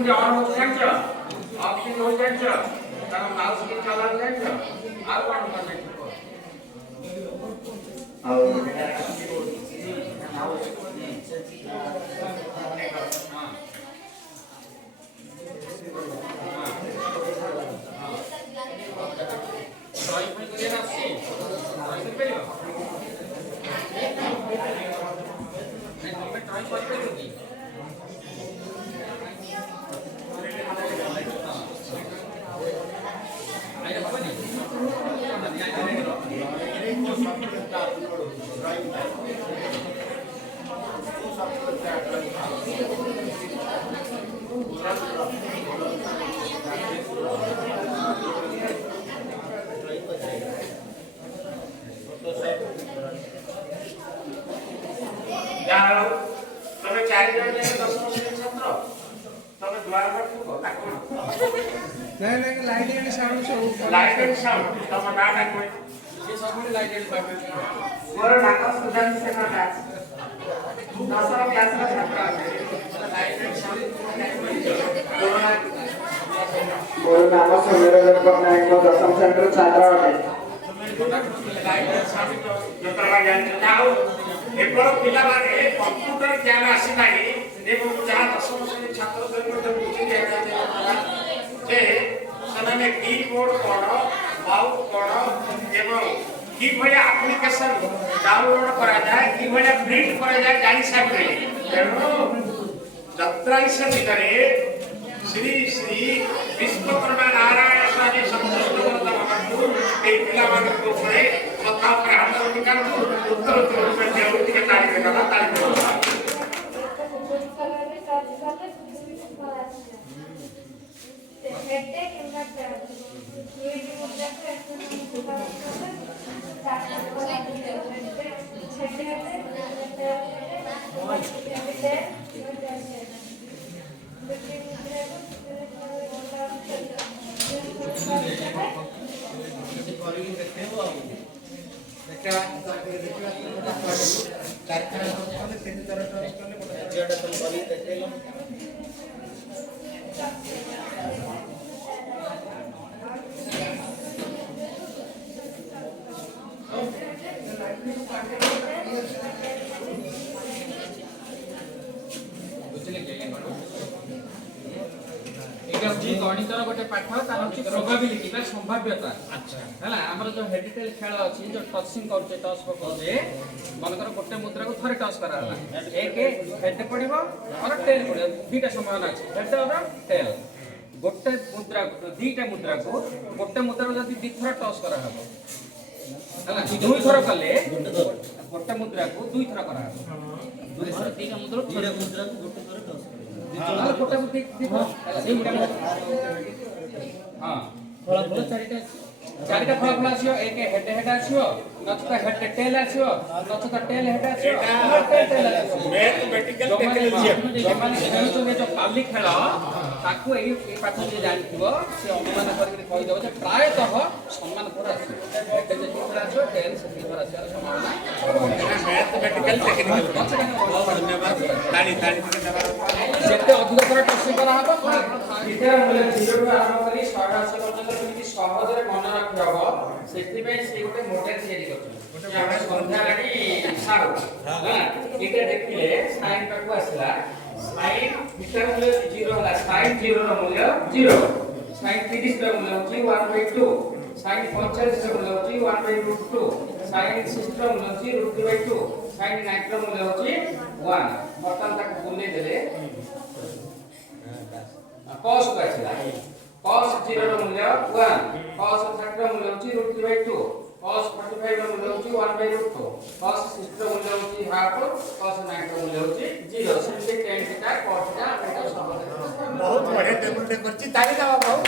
କେମିତି ଅନ୍ ହଉଛି ଜାଣିଛ? ଅଫ୍ କେମିତି ହଉଛି ଜାଣିଛ? ତାର ମାଉସ କେମିତି ଚଲାଉଛି ଜାଣିଛ? ଆଉ କଣ ଜାଣିଛ? ଆଉ ତମେ 4 ଜଣ ଯାକ 10 ବର୍ଷର ଛାତ୍ର ତମେ ଦ୍ୱାର ପାଖକୁ ତାକୁ नहीं लाइट एंड साउंड सब ଲାଇଟ୍ ଆଣ୍ଡ ସାଉଣ୍ଡ ତମ ନାଁଟା କଣ? ये सब लाइट एंड पाइप ମୋର ନାମ ସୁଧାଂଶୁ ସେନା ଦାସ 10ର କ୍ଲାସର ଛାତ୍ର ଅଛି ଲାଇଟ୍ ଆଣ୍ଡ ସାଉଣ୍ଡ ମୋର ନାମ ସମୀରଞ୍ଜନ ପଟ୍ଟନାୟକ ମୁଁ ଦଶମ ଶ୍ରେଣୀର ଛାତ୍ର ଅଟେ। ଲାଇଟ୍ ଆଣ୍ଡ ସାଉଣ୍ଡ ଯନ୍ତ୍ରଣା ଜାଣିଛ ଆଉ ଏପର ପିଲାମାନେ କମ୍ପ୍ୟୁଟର ଜ୍ଞାନ ଆସିଲାଣି ଏବଂ ଯାହା 10ମ ଶ୍ରେଣୀ ଛାତ୍ର ମଧ୍ୟ ବୁଝି ଦିଆଯାଉଛି ଯେ ସେମାନେ କିବୋର୍ଡ କଣ ମାଉସ କଣ ଏବଂ কিভাবে আপ্লিকেশন ডাউনলোড করা যায় কিভাবে প্রিন্ট করা যায় জানি সাথে তেণু যন্ত্রাংশ ভিতরে শ্রী শ্রী বিশ্বকর্মা নারায়ণ স্বামী সন্তুষ্ট করতে আমাকে এই পিলামানଙ୍କ উপরে কথা উপরে হাত উঠাନ୍ତୁ উত্তর উত্তর দেউটিকে তাড়ি দেবা তাড়ি দেবা হেডে কিংবা ইউটি মুদ্রাকে गणितर गोटे पाठ तार हूँ प्रोबाबिलिटी बा संभाव्यता है आमर जो हेडिटेल खेल अच्छी जो टचिंग करछे टच पकाउछे मनकर गोटे मुद्रा को थरे टच करा एक हेड पड़िबो और टेल पड़िबो दुईटा समान अछि हेड और टेल गोटे मुद्रा दुईटा मुद्रा को गोटे मुद्रा जदि दी थरा टच करा हबो है दुई थर कले गोटे मुद्रा को दुई थर करा हबो दुई थर तीन मुद्रा को गोटे थर टच हां गोटे ठीक ठीक हां फलाफल चारिटा फलाफल आसियो एक head head आसियो नचता head tail आसियो नचता tail head आसियो tell आसियो mathematical technology जो काली खेल ताकू ए पाठ जे जानिथिबो से अनुमान करके कहि देबो जे प्रायतः सम्मान पर आसियो हेड जे पर आसियो टेल से पर आसियो संभावना मैथमेटिकल टेक्निकल धन्यवाद ताली ताली जेते अधिक थोड़ा टचिंग करा हबो इधर मूल्य 0 ରୁ आरंभ करी 180 पर्यंत केमिति सहजरे मन रखि हबो सेति पे से गोटे मॉडल तयारी करछन ଆମେ संध्या रानी सारो हां एटा देखिले साइन पाकु आसला साइन मिटर मूल्य 0 होला साइन 0 ର मूल्य 0 साइन 30 ର मूल्य होची 1/2 साइन 45 ର मूल्य होची 1/√2 साइन 60 ର मूल्य होची √3/2 साइन 90 ର मूल्य होची 1 बर्तन तक बुले देले cos को आछला cos 0 ର मूल्य 1 cos 30 ର मूल्य होची √3/2 cos 45 ର मूल्य होची 1/√2 cos 60 ର मूल्य होची हाफ cos 90 ର मूल्य होची 0 simply tan theta cos theta एटा सब बहुत बढ़िया टेबल करछि ताली दवा बहुत